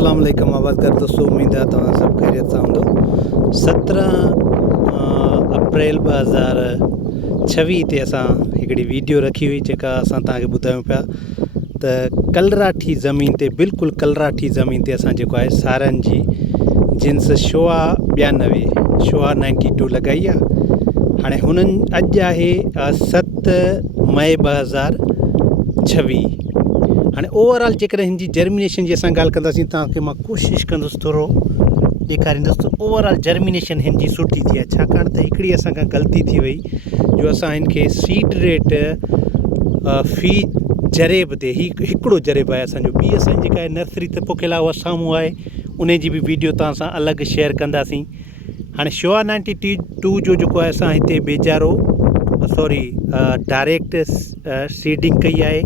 अस्सलाम वालेकुम आवाज़गार दोस्तों, उम्मीद है तव्हां सब खैरियत सां हूंदो। 17 अप्रैल 2026 ते असां हिकिड़ी वीडियो रखी हुई जेका असां तव्हांखे ॿुधायूं पिया त कलराठी ज़मीन ते, बिल्कुलु कलराठी ज़मीन ते असां जेको आहे सारनि जी जिन्स शोआ 92 शोआ 92 लॻाई आहे। हाणे हुननि अॼु आहे 7 मई 2026। हाँ ओवरऑल जेकर हिन जी जर्मिनेशन जी असां ॻाल्हि कंदासीं, तव्हांखे मां कोशिशि कंदुसि थोरो ॾेखारींदुसि त ओवरऑल जर्मिनेशन हिन जी सुठी थी आहे। छाकाणि त हिकिड़ी असां खां ग़लती थी वई जो असां हिन खे सीड रेट फ़ी जरेब ते हिकिड़ो जरेब आहे असांजो, ॿी असांजी जेका आहे नर्सरी ते पोखियल आहे उहा साम्हूं आहे, उन जी बि वीडियो तव्हां सां अलॻि शेयर कंदासीं। हाणे शोआ 92 जो जेको आहे असां हिते बेजारो डायरेक्ट सीडिंग कई आहे,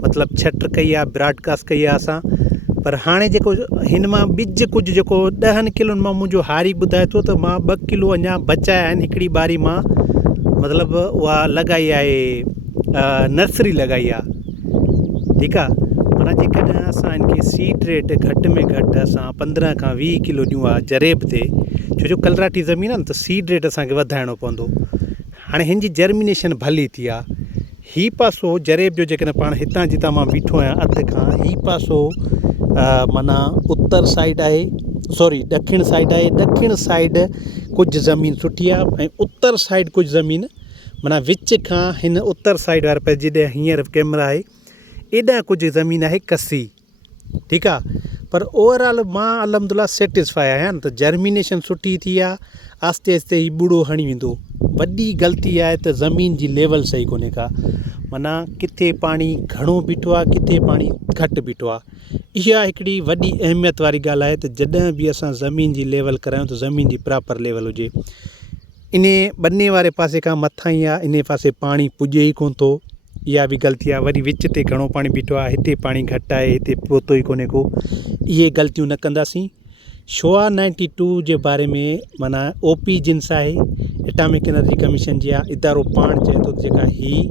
मतिलबु छट कई आहे, ब्रॉडकास्ट कई आहे असां। पर हाणे जेको हिन मां ॿिज कुझु जेको 10 किलोनि मां मुंहिंजो हारी ॿुधाए थो त मां 2 किलो अञा बचाया आहिनि। हिकिड़ी बारी मां मतिलबु उहा लॻाई आहे, नर्सरी लॻाई आहे, ठीकु आहे। माना जेकॾहिं असां हिन खे सीड रेट घटि में घटि असां 15 खां 20 किलो ॾियूं आहे जरेब ते, छो जो कलराठी ज़मीन आहे न, त सीड रेट असांखे वधाइणो पवंदो। हाणे हिन जी जर्मिनेशन भली थी आहे। ही पासो जरेब जो जेकॾहिं पाण हितां जितां मां बीठो आहियां अधु खां, ही पासो माना उत्तर साइड आहे, ॾखिण साइड आहे। ॾखिण साइड कुझु ज़मीन सुठी आहे ऐं उत्तर साइड कुझु ज़मीन, माना विच खां हिन उत्तर साइड वारे पर जॾहिं हींअर कैमरा आहे एॾां कुझु ज़मीन आहे कसी, ठीकु आहे। पर ओवरऑल मां अलहमदुलिल्लाह सेटिस्फाई आहियां न, त जर्मिनेशन सुठी थी आहे। आस्ते आस्ते ही ॿूड़ो हणी वेंदो। वॾी ग़लती आहे त ज़मीन जी लेवल सही कोन्हे का, माना किथे पाणी घणो बीठो आहे, किथे पाणी घटि बीठो आहे। इहा हिकिड़ी वॾी अहमियत वारी ॻाल्हि आहे त जॾहिं बि असां ज़मीन जी लेवल करायूं त ज़मीन जी प्रॉपर लेवल हुजे। इन बन्ने वारे पासे खां मथां ई आहे, इन पासे पाणी पुॼे ई कोन थो, इहा बि ग़लती आहे। वरी विच ते घणो पाणी बीठो आहे, हिते पाणी घटि आहे, हिते पहुतो ई कोन्हे को, इहे ग़लतियूं न कंदासीं। शोआ 92 जे बारे में माना OP जिन्स आहे, एटॉमिक एनर्जी कमीशन जी आहे। इदारो पाण चए थो जेका ही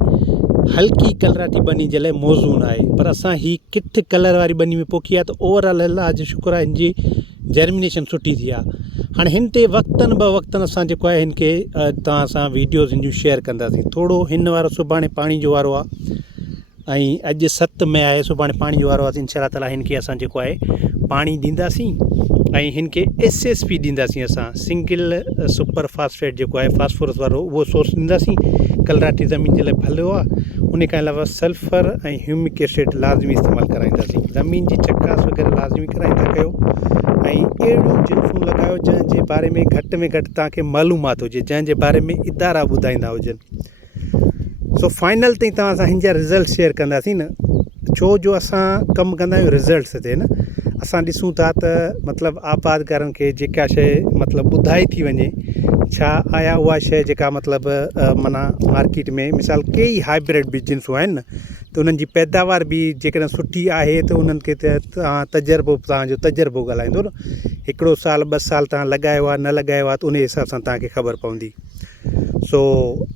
हल्की कलराठी बनी जे लाइ मौज़ून आहे, पर असां ही किठ कलर वारी बनी में पोखी आहे। त ओवरऑल अल्लाह जो शुक्र आहे हिन जी जर्मिनेशन सुठी थी आहे। हाणे हिन ते वक़्तनि ब वक़्तनि असां जेको आहे हिन खे तव्हां सां वीडियोज़ हिन जूं शेयर कंदासीं। थोरो हिन वारो सुभाणे पाणी जो वारो आहे ऐं अॼु 7 मई आहे, सुभाणे पाणी जो वारो आहे। इंशाअल्लाह ताला हिन खे असां जेको आहे पाणी ॾींदासीं ऐं हिन खे SSP ॾींदासीं असां, सिंगल सुपर फास्फेट जेको आहे फास्फोरस वारो, उहो सोर्स ॾींदासीं। कलराठी ज़मीन जे लाइ भलो आहे। उन खां अलावा सल्फर ऐं ह्यूमिक एसिड लाज़मी इस्तेमालु कराईंदासीं। ज़मीन जी चकास वग़ैरह लाज़मी कराईंदा कयो ऐं अहिड़ियूं जिन्सूं लॻायो जंहिंजे बारे में घटि तव्हांखे मालूमात हुजे, जंहिंजे बारे में इदारा ॿुधाईंदा हुजनि। सो फाइनल ताईं तव्हां सां हिन जा रिज़ल्ट शेयर कंदासीं न, छो जो असां कमु कंदा आहियूं रिज़ल्ट्स ते न। असां ॾिसूं था त मतिलबु आबादकारनि खे जेका शइ मतिलबु ॿुधाई थी वञे, छा आया उहा शइ जेका मतिलबु माना मार्केट में मिसाल कई हाइब्रिड बि जिन्सूं आहिनि न, त उन्हनि जी पैदावार बि जेकॾहिं सुठी आहे त उन्हनि खे तव्हां तजुर्बो ॻाल्हाईंदो न। हिकिड़ो साल 2 साल तव्हां लॻायो आहे, न लॻायो आहे, त उन हिसाब सां तव्हांखे ख़बर पवंदी। सो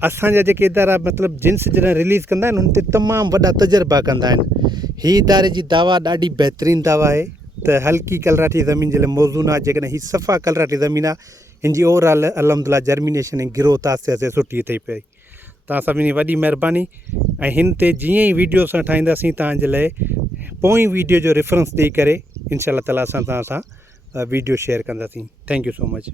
असांजा जेके इदारा मतिलबु जिन्स जॾहिं रिलीज़ कंदा आहिनि उन ते तमामु वॾा तजुर्बा कंदा आहिनि। ही इदारे जी दावा ॾाढी बहितरीनु दावा आहे त हल्की कलराठी ज़मीन जे लाइ मौज़ून आहे। जेकॾहिं ही सफ़ा कलराठी ज़मीन आहे, हिन जी ओवरऑल अलहमदिल्ला जर्मिनेशन ऐं ग्रोथ आस्ते आस्ते सुठी थी पई। तव्हां सभिनी वॾी महिरबानी। ऐं हिन ते जीअं ई वीडियो असां ठाहींदासीं तव्हांजे लाइ, पोइ वीडियो जो रेफरेंस ॾेई करे इंशाअल्लाह ताला असां तव्हां सां वीडियो शेयर कंदासीं। Thank you so much.